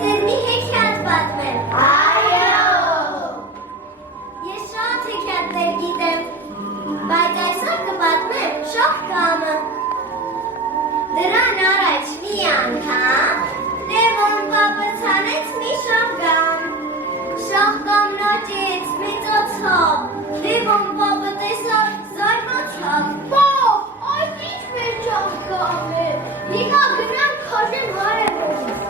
ձեզ մի հեքիաթ պատմեմ։ Այո։ Ես շատ հեքիաթներ գիտեմ, բայց այսօր կպատմեմ Շողկամը։ Դրան առաջ մի անգամ Լևոն պապը ցանեց մի շողկամ։ Շողկամն աճեց մեծացավ։ Լևոն պապը տեսավ զարմացավ։ Պապ, այս ինչ շողկամ է։ Եկա գնանք քաշենք արևոտ։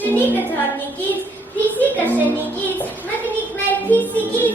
Շնիկը թորնիկից, փիսիկը շնիկից, մտնիկն էլ փիսիկից,